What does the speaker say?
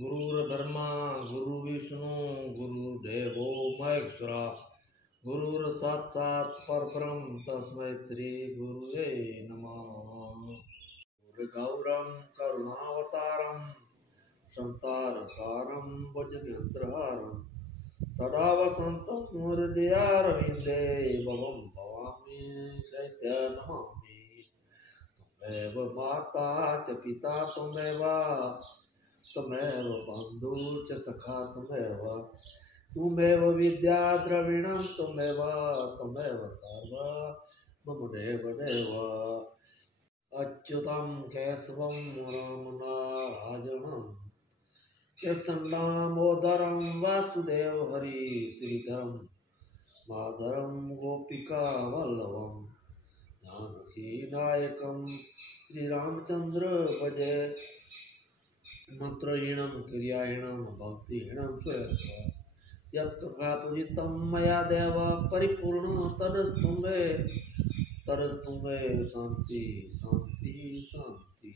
गुरुर्ब्रह्मा गुरुर्विष्णु गुरुर्देवो महेश्वरा गुरुर्साक्षात् परब्रह्म तस्मै श्री गुरुवे नमः। गुरुगौरं करुणावतारं संसारसारं भुजगेन्द्रहारं सदा वसन्तं हृदयारविन्दे भवं भवामि शैत्यनमामि। त्वमेव माता च पिता त्वमेव त्वमेव बन्धु च सखा त्वमेव विद्या द्रविणं त्वमेव सर्वं मम देव अच्युतं केशवं रामनारायणं कृष्णदामोदरं वासुदेव हरि श्रीधरं माधवं गोपिकावल्लभं जानकीनायकं श्रीरामचन्द्र भजे। मंत्रहीणं क्रियाहीणं भक्तिहीणं स्वयस्व यत्कृपापूजितं मया देव परिपूर्ण तदस्तु मे शान्ति शान्ति शान्ति।